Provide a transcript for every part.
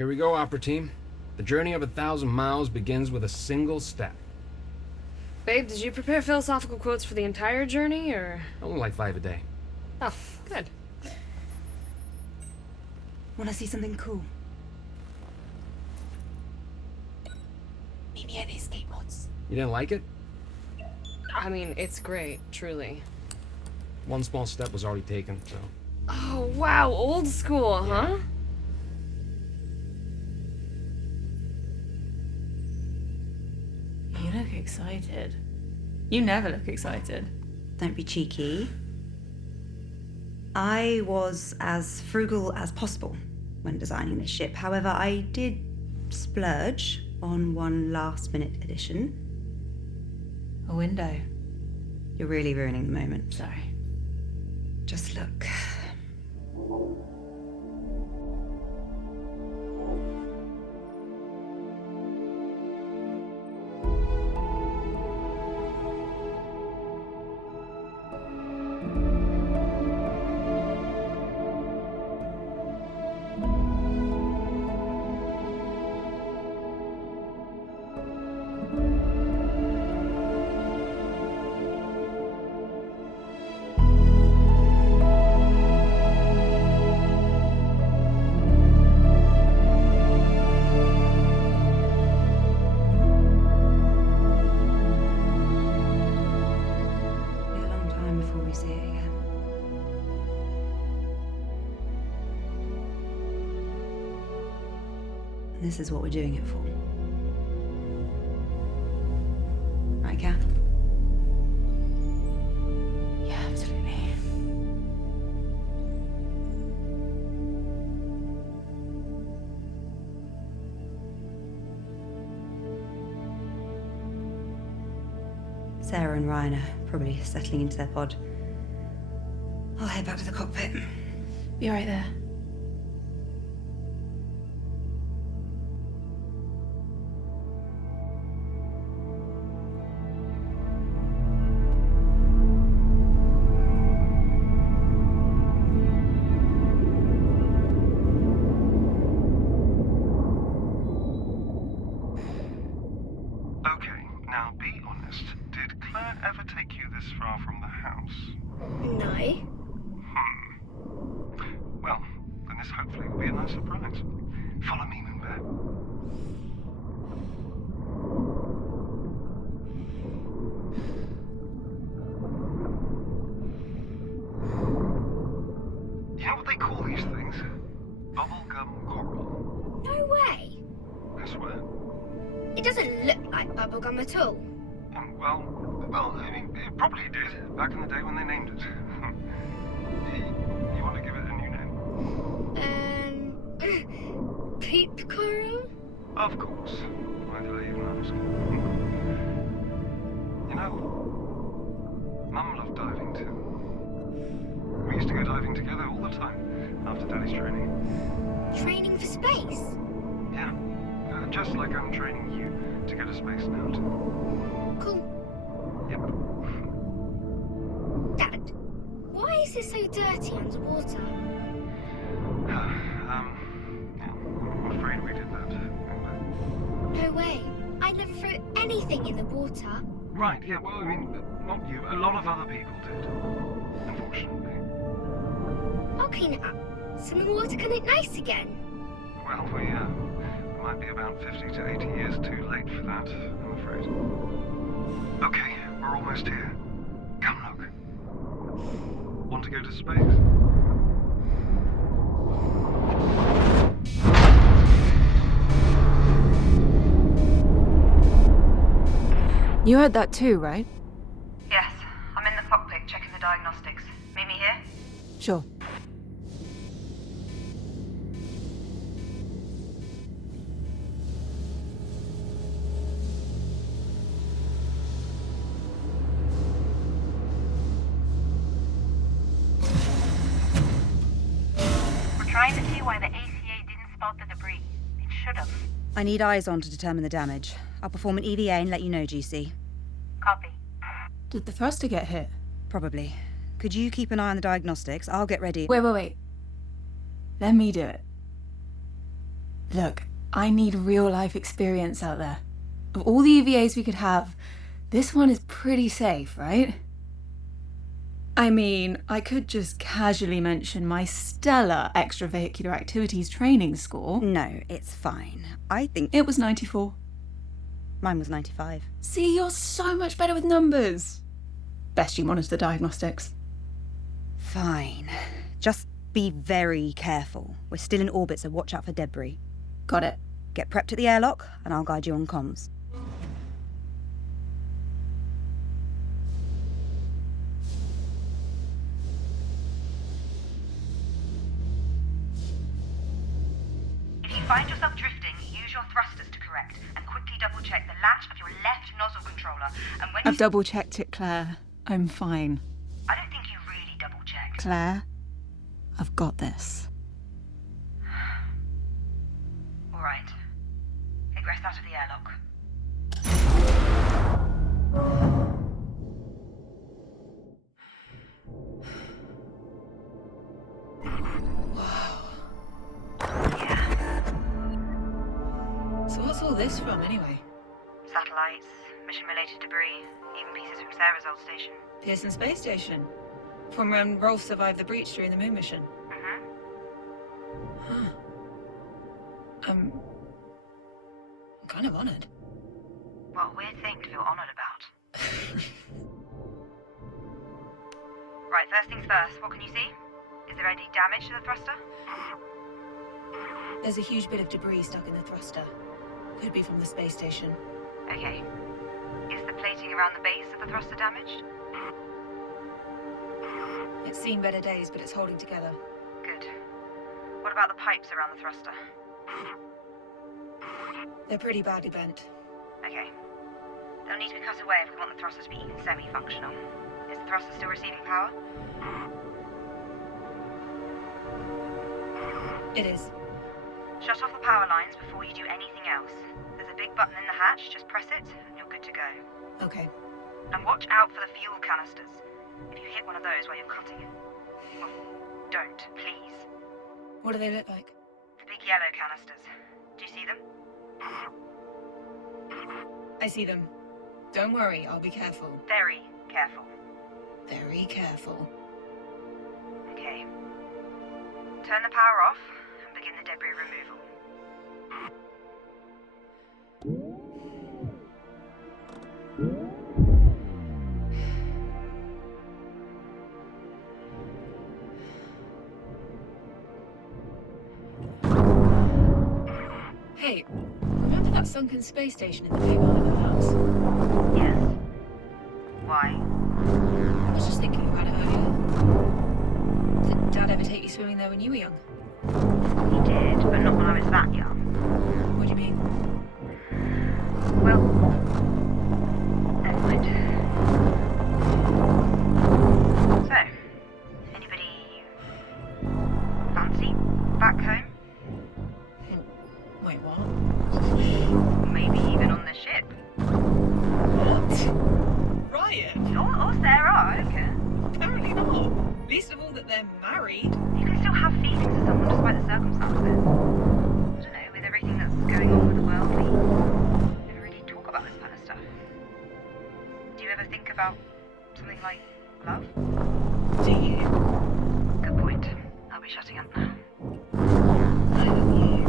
Here we go, Opera Team. The journey of 1,000 miles begins with a single step. Babe, did you prepare philosophical quotes for the entire journey, or...? Only like 5 a day. Oh, good. Wanna see something cool? Meet me at these skateboards. You didn't like it? I mean, it's great, truly. One small step was already taken, so... Oh, wow, old school, huh? You look excited. You never look excited. Don't be cheeky. I was as frugal as possible when designing this ship. However, I did splurge on one last-minute addition. A window. You're really ruining the moment. Sorry. Just look. This is what we're doing it for. Right, Kath? Yeah, absolutely. Sarah and Ryan are probably settling into their pod. I'll head back to the cockpit. Be right there. From the house? No. Well, then this hopefully will be a nice surprise. Follow me, Moonbear. You know what they call these things? Bubblegum coral. No way. I swear. It doesn't look like bubblegum at all. Well, I mean, it probably did back in the day when they named it. You want to give it a new name? Poop coral? Of course. Why did I even ask? You know, Mum loved diving too. We used to go diving together all the time after Daddy's training. Training for space? Yeah, just like I'm training you to go to space now too. Cool. Yep. Dad, why is it so dirty underwater? Yeah, I'm afraid we did that. No way. I never threw anything in the water. Right, yeah, well, I mean, not you. A lot of other people did. Unfortunately. I'll clean it up, so the water can look nice again. Well, we might be about 50 to 80 years too late for that, I'm afraid. Okay, we're almost here. Come look. Want to go to space? You heard that too, right? Yes, I'm in the cockpit checking the diagnostics. Meet me here? Sure. Trying to see why the ACA didn't spot the debris. It should have. I need eyes on to determine the damage. I'll perform an EVA and let you know, GC. Copy. Did the thruster get hit? Probably. Could you keep an eye on the diagnostics? I'll get ready. Wait. Let me do it. Look, I need real life experience out there. Of all the EVAs we could have, this one is pretty safe, right? I mean, I could just casually mention my stellar extravehicular activities training score. No, it's fine. I think It was 94. mine was 95. See, you're so much better with numbers. Best you monitor the diagnostics. Fine. Just be very careful. We're still in orbit, so watch out for debris. Got it. Get prepped at the airlock, and I'll guide you on comms. If you find yourself drifting, use your thrusters to correct and quickly double-check the latch of your left nozzle controller. And when I've double-checked it, Claire. I'm fine. I don't think you really double-checked. Claire, I've got this. All right. Egress out of the airlock. So what's all this from, anyway? Satellites, mission-related debris, even pieces from Sarah's old station. Pearson Space Station. From when Rolf survived the breach during the moon mission. Mm-hmm. Huh. I'm kind of honoured. What a weird thing to feel honoured about. Right, first things first, what can you see? Is there any damage to the thruster? There's a huge bit of debris stuck in the thruster. Could be from the space station. Okay. Is the plating around the base of the thruster damaged? It's seen better days, but it's holding together. Good. What about the pipes around the thruster? They're pretty badly bent. Okay. They'll need to be cut away if we want the thruster to be even semi-functional. Is the thruster still receiving power? It is. Shut off the power lines before you do anything else. There's a big button in the hatch, just press it, and you're good to go. Okay. And watch out for the fuel canisters. If you hit one of those while you're cutting it. Well, don't, please. What do they look like? The big yellow canisters. Do you see them? I see them. Don't worry, I'll be careful. Very careful. Very careful. Okay. Turn the power off and begin the debris removal. Hey, remember that sunken space station in the bay behind our house? Yes. Why? I was just thinking about it earlier. Did Dad ever take you swimming there when you were young? He did, but not when I was that young. What do you mean? Well, never mind. So, anybody fancy back home? Wait, what? Or maybe even on the ship? What? Ryan? Or Sarah, I don't care. Apparently not. Least of all that they're married. You can still have feelings for someone despite the circumstances. I don't know, with everything that's going on with the world, we never really talk about this kind of stuff. Do you ever think about something like love? Do you? Good point. I'll be shutting up now. I love you.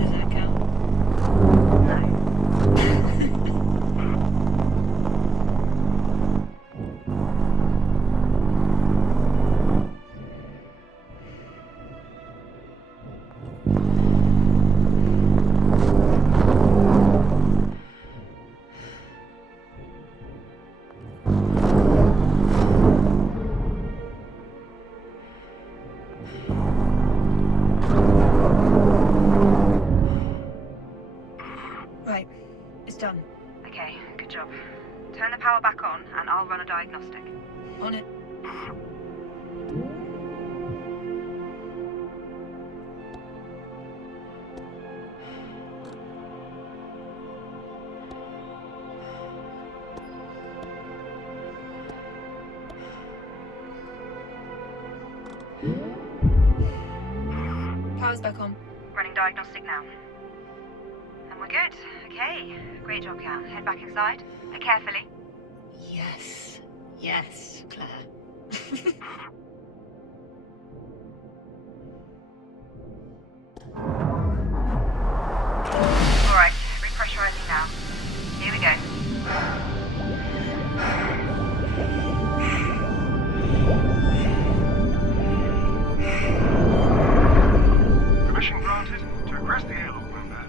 Does that count? No. Right, it's done. Okay, good job. Turn the power back on and I'll run a diagnostic. On it. Power's back on. Running diagnostic now. And we're good. Okay. Great job, Kat. Head back inside. But carefully. Yes. Yes, Claire. Alright, repressurizing now. Here we go. Permission granted to arrest the airlock member.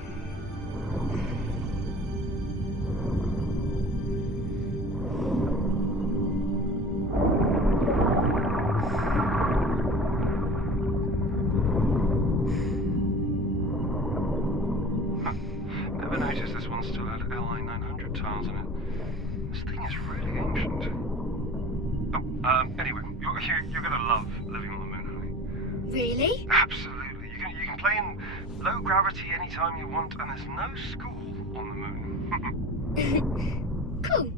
Never noticed this one still had LI 900 tiles in it. This thing is really ancient. Oh, anyway, you're gonna love living on the moon, honey. Really? Absolutely. You can play in low gravity anytime you want, and there's no school on the moon. Cool.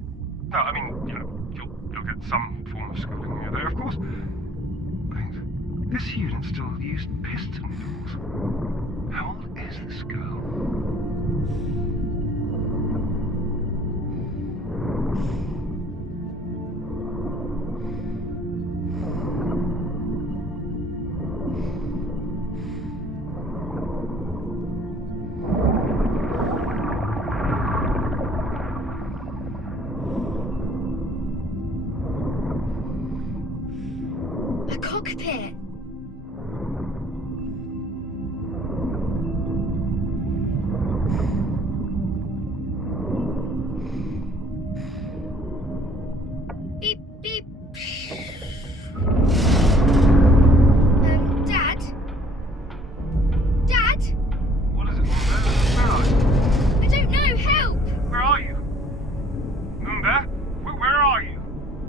No, I mean, you'll get some form of schooling when you're there, of course. Wait, this unit still used piston doors. How old is this girl? A cockpit. Beep, beep. Dad? Dad? What is it? Where are you? I don't know, help! Where are you? Moonbear? Where are you?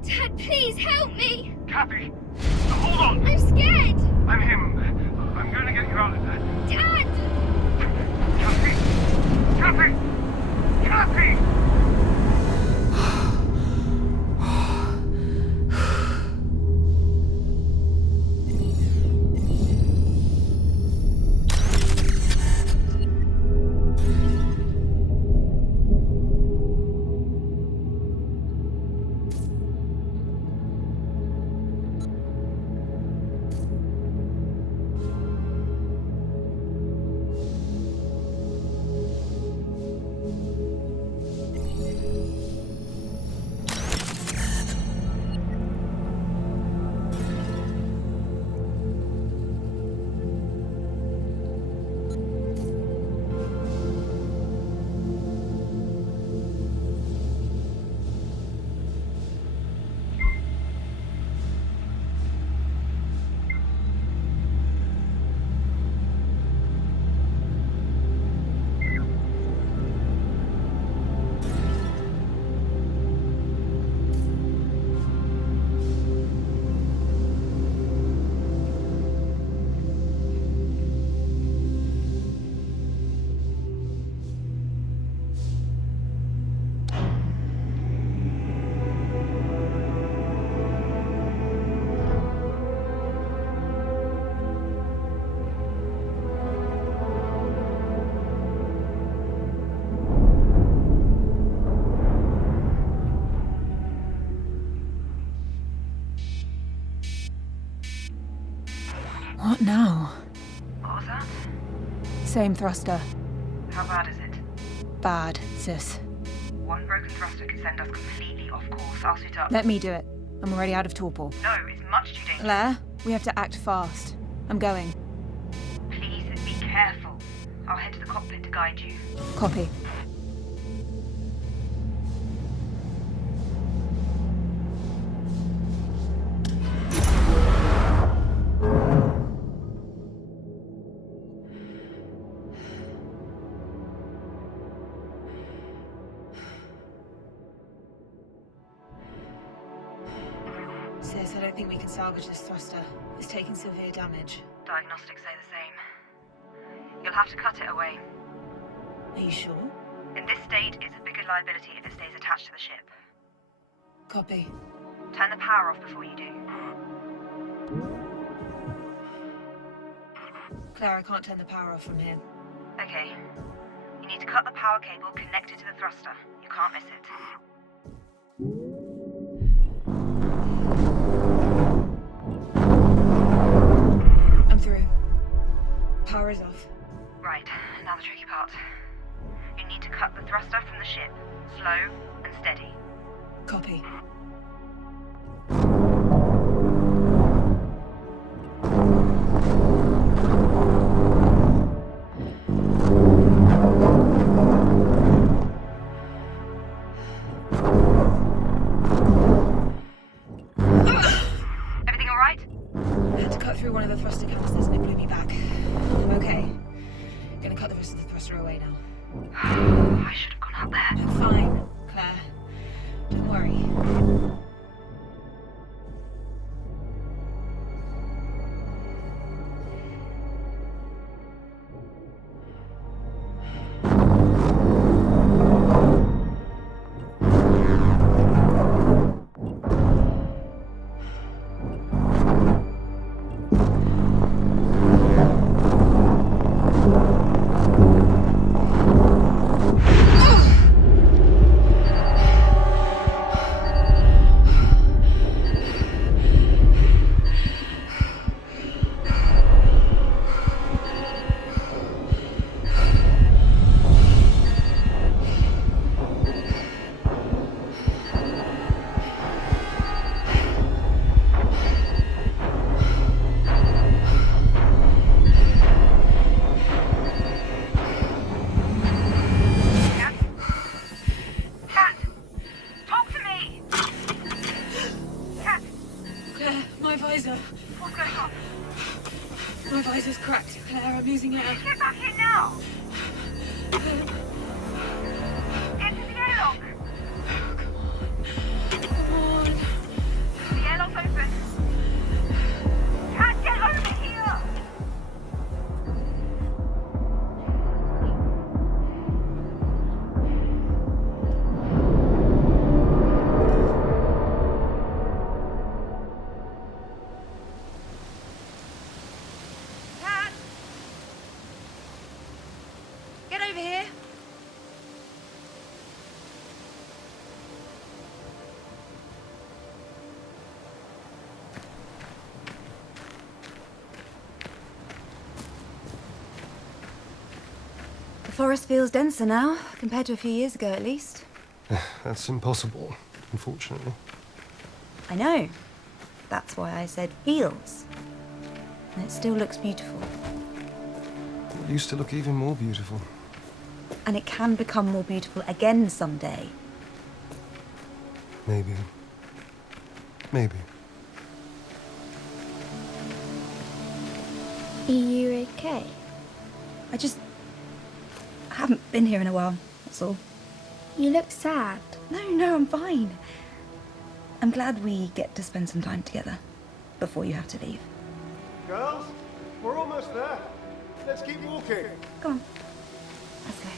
Dad, please help me! Kathy! Hold on! I'm scared! I'm him. I'm going to get you out of there. Dad! Kathy! Kathy! Kathy! What now? What was that? Same thruster. How bad is it? Bad, sis. One broken thruster could send us completely off course. I'll suit up. Let me do it. I'm already out of torpor. No, it's much too dangerous. Claire, we have to act fast. I'm going. Please be careful. I'll head to the cockpit to guide you. Copy. Sis, I don't think we can salvage this thruster. It's taking severe damage. Diagnostics say the same. You'll have to cut it away. Are you sure? In this state, it's a bigger liability if it stays attached to the ship. Copy. Turn the power off before you do. Claire, I can't turn the power off from here. Okay. You need to cut the power cable connected to the thruster. You can't miss it. I'm through. Power is off. Right, now the tricky part. You need to cut the thruster from the ship. Slow and steady. Copy. Everything alright? I had to cut through one of the thruster canisters and it blew me back. I'm okay. Gonna cut the rest of the thruster away now. I should have gone out there. I'm fine, Claire. Don't worry. Cat! Talk to me! Cat! Claire, my visor. What's going on? My visor's cracked. Claire, I'm losing air. Get back here now! Get to the airlock! Come on. The airlock's open. Cat, get over here! Cat! Get over here! The forest feels denser now, compared to a few years ago at least. That's impossible, unfortunately. I know. That's why I said feels. And it still looks beautiful. It used to look even more beautiful. And it can become more beautiful again someday. Maybe. Maybe. Are you okay? I haven't been here in a while, that's all. You look sad. No, I'm fine. I'm glad we get to spend some time together before you have to leave. Girls, we're almost there. Let's keep walking. Come on. Let's go.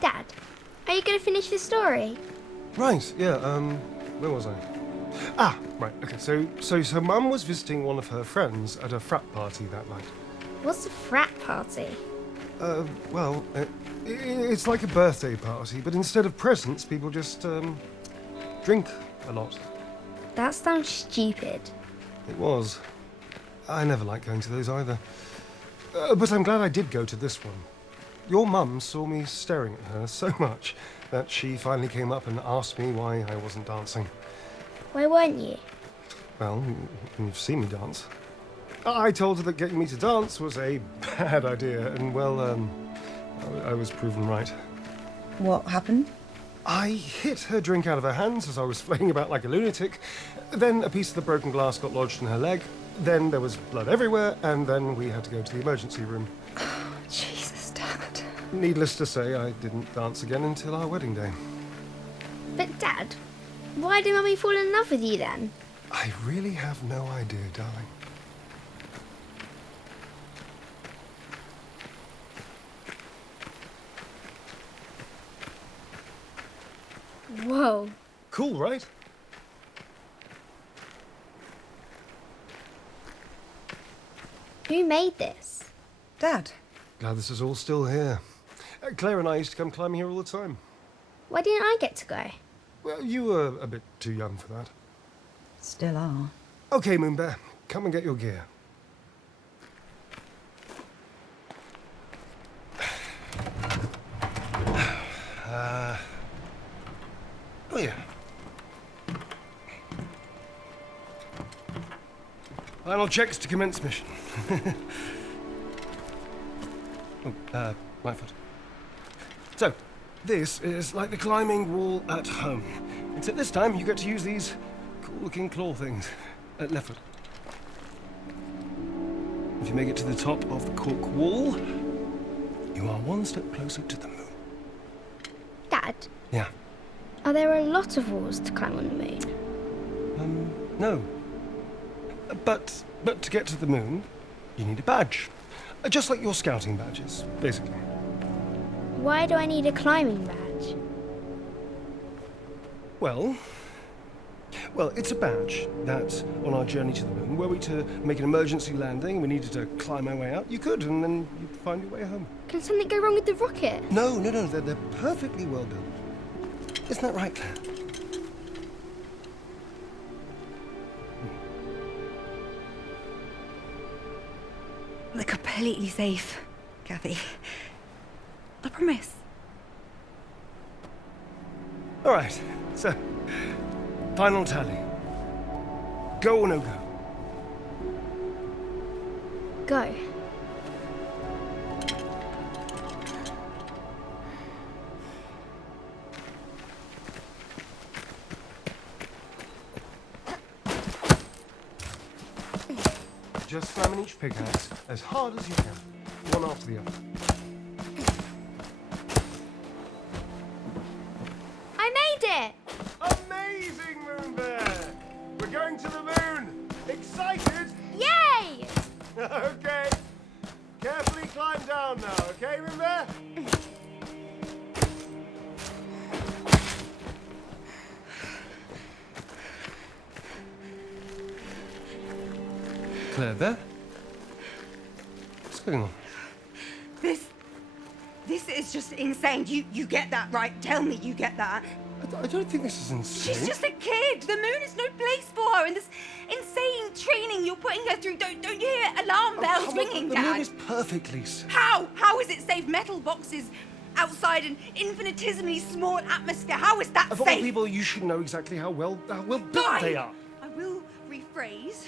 Dad, are you going to finish the story? Right, yeah, where was I? Ah, right, okay, so Mum was visiting one of her friends at a frat party that night. What's a frat party? Well, it's like a birthday party, but instead of presents, people just, drink a lot. That sounds stupid. It was. I never liked going to those either. But I'm glad I did go to this one. Your mum saw me staring at her so much that she finally came up and asked me why I wasn't dancing. Why weren't you? Well, you've seen me dance. I told her that getting me to dance was a bad idea, and well, I was proven right. What happened? I hit her drink out of her hands as I was flaying about like a lunatic. Then a piece of the broken glass got lodged in her leg. Then there was blood everywhere, and then we had to go to the emergency room. Jesus, Dad. Needless to say, I didn't dance again until our wedding day. But Dad, why did Mummy fall in love with you then? I really have no idea, darling. Whoa. Cool, right? Who made this? Dad. Glad this is all still here. Claire and I used to come climbing here all the time. Why didn't I get to go? Well, you were a bit too young for that. Still are. Okay, Moonbear, come and get your gear. Oh yeah. Final checks to commence mission. My foot. So, this is like the climbing wall at home. Except this time you get to use these cool-looking claw things. Left foot. If you make it to the top of the cork wall, you are one step closer to the moon. Dad, Yeah. are there a lot of walls to climb on the moon? No. But to get to the moon, you need a badge. Just like your scouting badges, basically. Why do I need a climbing badge? Well, it's a badge that, on our journey to the moon, were we to make an emergency landing and we needed to climb our way out, you could, and then you'd find your way home. Can something go wrong with the rocket? No, they're perfectly well built. Isn't that right, Claire? They're completely safe, Kathy. I promise. All right, so, final tally. Go or no go? Go. Just slam in each pickaxe as hard as you can, one after the other. I made it! Amazing, Moonbear! We're going to the moon! Excited? Yay! Okay. Carefully climb down now, okay, Moonbear? Claire, there? What's going on? This is just insane. You get that, right? Tell me you get that. I don't think this is insane. She's just a kid. The moon is no place for her. And this insane training you're putting her through. Don't you hear alarm bells Come on, ringing, the Dad? moon is perfectly safe. How? How is it safe? Metal boxes outside an infinitesimally small atmosphere. How is that Of all safe? people, you should know exactly how well built they are. I will rephrase.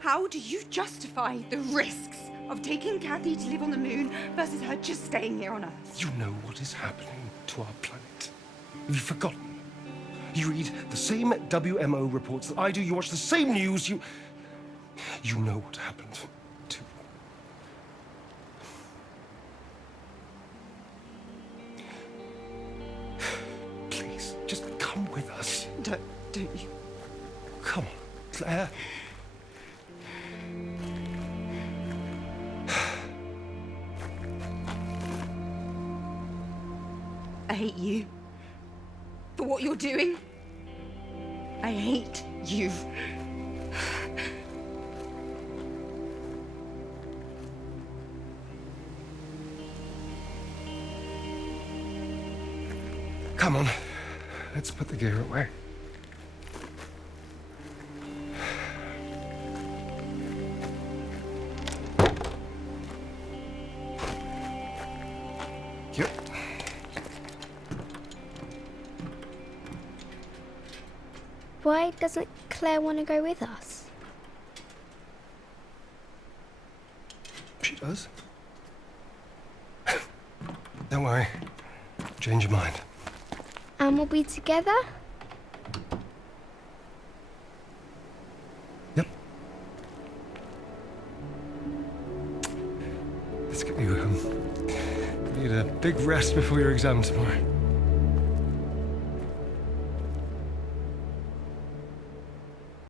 How do you justify the risks of taking Kathy to live on the moon versus her just staying here on Earth? You know what is happening to our planet. Have you forgotten? You read the same WMO reports that I do. You watch the same news. You know what happened to. Please, just come with us. Don't you? Come on, Claire. I hate you. For what you're doing. I hate you. Come on, let's put the gear away. Yep. Why doesn't Claire want to go with us? She does. Don't worry. Change your mind. And we'll be together? Yep. Let's get you home. You need a big rest before your exam tomorrow.